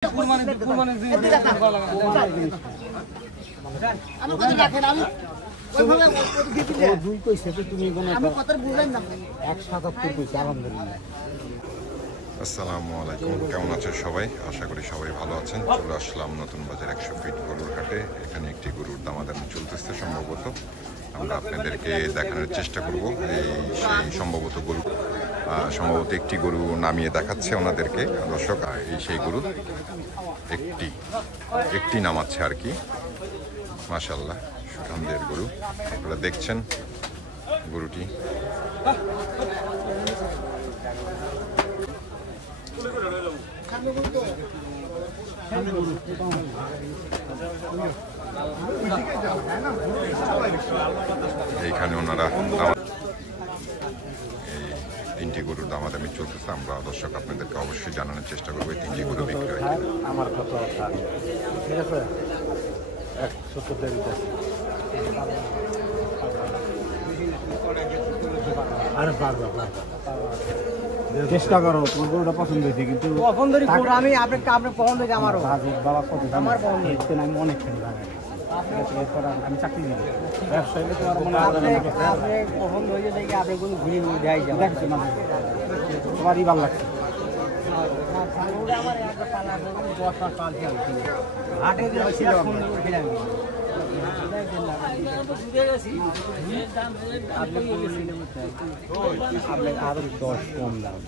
আসসালামু আলাইকুম, কেমন আছেন সবাই? আশা করি সবাই ভালো আছেন। চলে আসলাম নতুন বাজার 100 ফিট গরুর হাটে। এখানে একটি গরুর দামাদামি চলতেছে। সম্ভবত আমরা আপনাদেরকে দেখানোর চেষ্টা করব সেই সম্ভবত একটি গরু নামিয়ে দেখাচ্ছে ওনাদেরকে দর্শক। এই সেই গরু একটি নামাচ্ছে আর কি। মাশাআল্লাহ, সুঠামদের গরু। আপনারা দেখছেন গরুটি। এইখানে ওনারা তিনটি গরুর দামাদামি চলতেছে। আমরা দর্শক আপনাদেরকে অবশ্যই জানানোর চেষ্টা করবো এই তিনটি গরু বিক্রি হয়। আমার কত ঠিক আছে, 170 আরে চেষ্টা করো, তোমার গরুটা পছন্দ হয়েছে কিন্তু আমি আপনার পছন্দ হয়েছে। আমারও বাবা কত আমার পছন্দ হয়েছে, আমি অনেকখানি ভালো আমি চাকরি দিই ব্যবসায়ী। তোমার মনে হয় পছন্দ হয়েছে দেখি আপনি কোনো ঘুরে দেয় দেখছি না, তোমারই ভালো লাগছে। আরো 10 কম দাম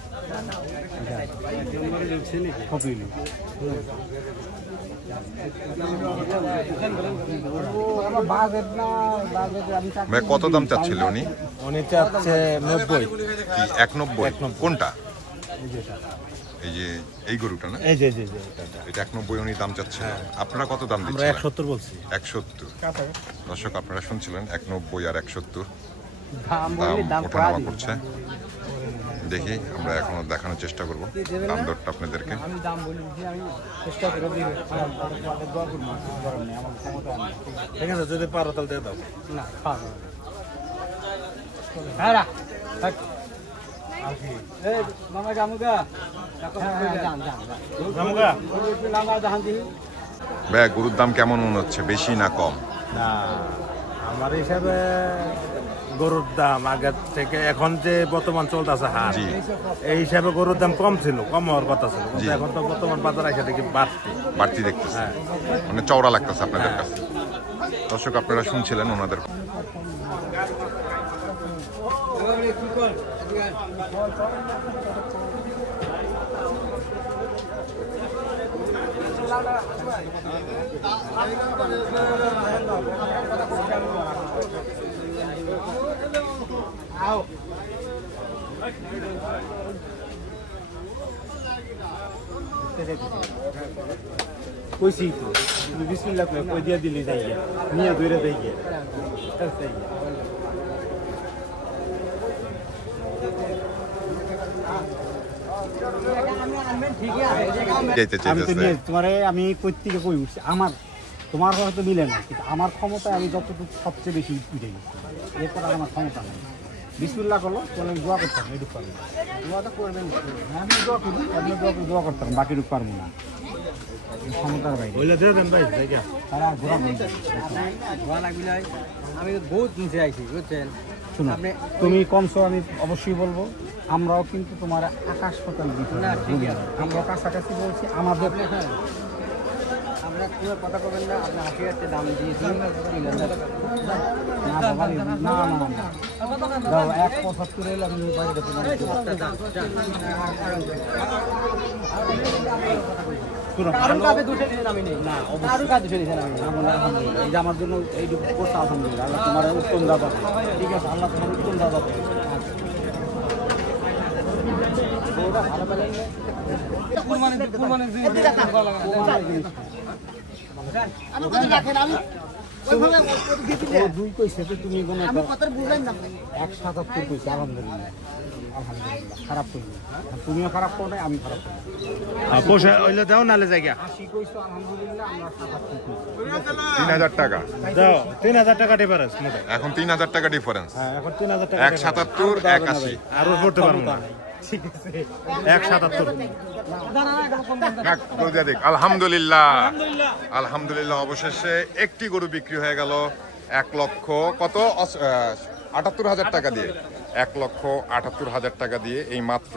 কত দাম চাচ্ছিল উনি? উনি চাচ্ছে 90। 190? কোনটা? এই যে এই গরুটা না? এই যে এটা 190 উনি দাম চাচ্ছেন। আপনারা কত দাম দিচ্ছেন? আমরা 170 বলছি। 170 দর্শক, আপনারা শুনছিলেন 190 আর 170 দাম ওঠানামা করছে। দেখি আমরা এখনো দেখানোর চেষ্টা করবো দাম দরটা আপনাদেরকে। ঠিক আছে, যদি পারো তাহলে দিয়ে দাও। না ভাই, গরুর দাম কেমন মনে হচ্ছে, বেশি না কম? না, আমার হিসাবে গরুর দাম আগের থেকে এখন যে বর্তমান চলতেছে হাট, এই হিসাবে গরুর দাম কম ছিল, কম হওয়ার কথা ছিল। এখন তো বর্তমান বাজার এসে দেখি বাড়তি দেখতেছে, মানে চওড়া লাগতেছে আপনাদের কাছে। দর্শক, আপনারা শুনছিলেন ওনাদের। কইছি তো তুমি বিসমিল্লাহ কই দিয়া দিলি যাই নিয়ে দইরা যাই গিয়ে আমি প্রত্যেকে কই উঠছি। আমার তোমার হয়তো মিলে না, কিন্তু আমার ক্ষমতায় আমি যতটুকু সবচেয়ে বেশি উঠে গেছি। এরপর আর আমার ক্ষমতা নেই। বিসমিল্লাহ করলো চলেন, দোয়া করতাম, এটুক পারবো। দোয়াটা করবেন, আমি দোয়া করি, আপনি দোয়া করতাম, বাকিটুক পারবো না। ক্ষমতার বাইরে আমি বহুত নিচে আইছি, বুঝছেন? শুনো, তুমি কমছো, আমি অবশ্যই বলবো। আমরাও কিন্তু তোমার আকাশ পাতাল দিতে আমরাও কাছাকাছি বলছি। আমাদের আমরা কোনো কথা বলবেন না, আপনি 80,000 দাম দিয়েছি। না 175 এলে আমি বাইরে আমার জন্য এইটুকু করতে আলহামদুলিল্লাহ। আল্লাহ তোমার উত্তম দাদা, ঠিক আছে? আল্লাহ তোমার উত্তম দাদা। খারাপ করি, তুমিও খারাপ করো, আমি খারাপ করি। দাও নালে জায়গা 3000 টাকা দাও। 3000 টাকা ডিফারেন্স, এখন 3000 টাকা ডিফারেন্স। এখন 3000 টাকা, 177 81 আরো করতে পারবো না। ঠিক আছে, 177। গরু দিয়ে দিক। আলহামদুলিল্লাহ, আলহামদুলিল্লাহ, অবশেষে একটি গরু বিক্রি হয়ে গেল 1,00,000 কত 78,000 টাকা দিয়ে। 1,78,000 টাকা দিয়ে এই মাত্র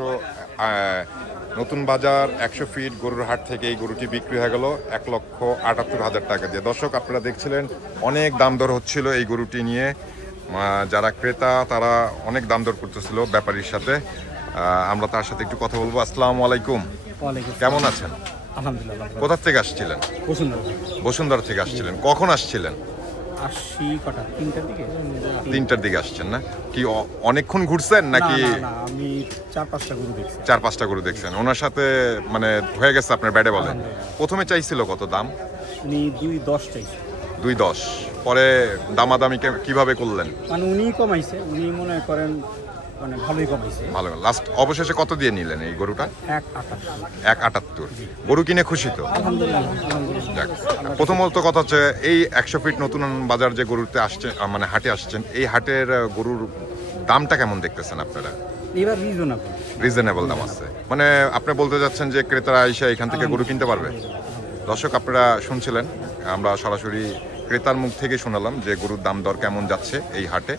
নতুন বাজার 100 ফিট গরুর হাট থেকে এই গরুটি বিক্রি হয়ে গেল 1,78,000 টাকা দিয়ে। দর্শক, আপনারা দেখছিলেন অনেক দাম দর হচ্ছিল এই গরুটি নিয়ে। যারা ক্রেতা তারা অনেক দাম দর করতেছিল ব্যাপারীর সাথে। আমরা তার সাথে একটু কথা বলবো। আসসালামু আলাইকুম, কেমন আছেন? আলহামদুলিল্লাহ। কোথা থেকে আসছিলেন? বসুন্ধরা থেকে আসছিলেন। কখন আসছিলেন? 3টার দিকে আসছেন না? কি অনেকক্ষণ ঘুরছেন নাকি? আমি 4-5টা গরু দেখছি। 4-5টা গরু দেখছেন। ওনার সাথে মানে হয়ে গেছে আপনার ব্যাটে বলে? প্রথমে চাইছিল কত দাম? উনি 2.10 চাইছে। 2.10 পরে দামাদামি কিভাবে করলেন? মানে উনি কমাইছে, উনি মনে করেন মানে ভালোই কমাইছে। ভালো। লাস্ট অবশেষে কত দিয়ে নিলেন এই গরুটা? 1.78। গরু কিনে খুশি তো? আলহামদুলিল্লাহ। যাক, প্রথমত কথা হচ্ছে এই 100 ফিট নতুন বাজার যে গরুতে আসছে মানে হাটে আসছেন, এই হাটের গরুর দামটা কেমন দেখতেছেন আপনারা? এবার রিজনেবল দাম আছে মানে আপনি বলতে যাচ্ছেন যে ক্রেতারা এসে এখান থেকে গরু কিনতে পারবে? দর্শক, আপনারা শুনছিলেন, আমরা সরাসরি ক্রেতার মুখ থেকে শোনালাম যে গরুর দাম দর কেমন যাচ্ছে এই হাটে,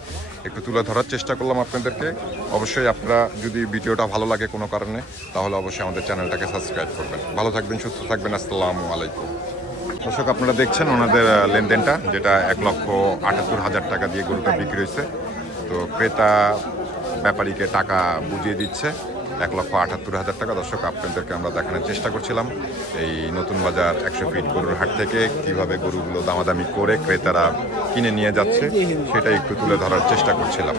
একটু তুলে ধরার চেষ্টা করলাম আপনাদেরকে। অবশ্যই আপনারা যদি ভিডিওটা ভালো লাগে কোনো কারণে, তাহলে অবশ্যই আমাদের চ্যানেলটাকে সাবস্ক্রাইব করবেন। ভালো থাকবেন, সুস্থ থাকবেন। আসসালামু আলাইকুম। দর্শক, আপনারা দেখছেন ওনাদের লেনদেনটা, যেটা 1,78,000 টাকা দিয়ে গরুটা বিক্রি হয়েছে। তো ক্রেতা ব্যাপারীকে টাকা বুঝিয়ে দিচ্ছে 1,78,000 টাকা। দর্শক, আপনাদেরকে আমরা দেখানোর চেষ্টা করছিলাম এই নতুন বাজার 100 ফিট গরুর হাট থেকে কিভাবে গরুগুলো দামাদামি করে ক্রেতারা কিনে নিয়ে যাচ্ছে, সেটা একটু তুলে ধরার চেষ্টা করছিলাম।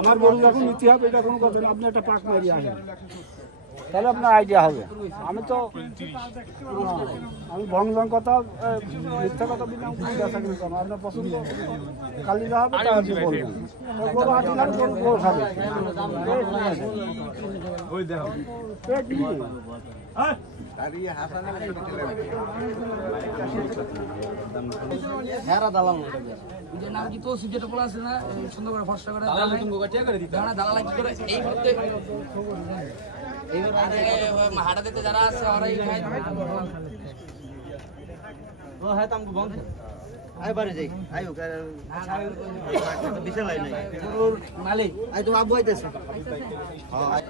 আমার গরু যখন নিতে হবে এটা কোনো কথা না, আপনি একটা পাক মারিয়ে আসেন তাহলে আপনার আইডিয়া হবে। আমি তো আমি ভং ভং কথা মিথ্যা কথা দিলাম, বেচা কিনে কম আপনার পছন্দ কালি যা হবে তা আপনি বলবেন। গরু আটি লাখ গরু খাবে নাম কি তো যেটা বলা আছে না, সুন্দর করে ফর্সা করে দালাল কি করে এই মুহূর্তে হাটা দিতে যারা আছে ওরাই খায়। ও হ্যাঁ তো আমাকে বন্ধ আই বারে যাই আইও বিশাল আই নাই মালিক আই তো আবু আইতেছে। হ্যাঁ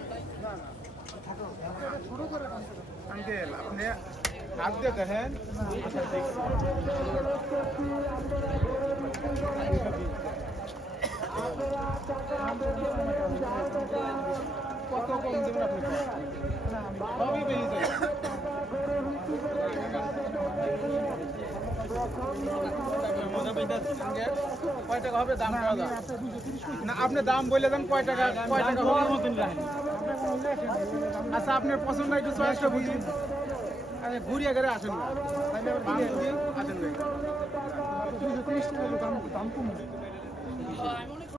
আঙ্কেল আপনি হাত দিয়ে দেখেন কত কম দেবেন আপনি সবই বেরিয়ে যায়। কয় টাকা হবে দাম না আপনি দাম বলে দেন কয় টাকা আচ্ছা আপনার পছন্দ একটু চয়েসটা বুঝুন। আচ্ছা ঘুরিয়ে গেলে আসেন আসেন ভাই।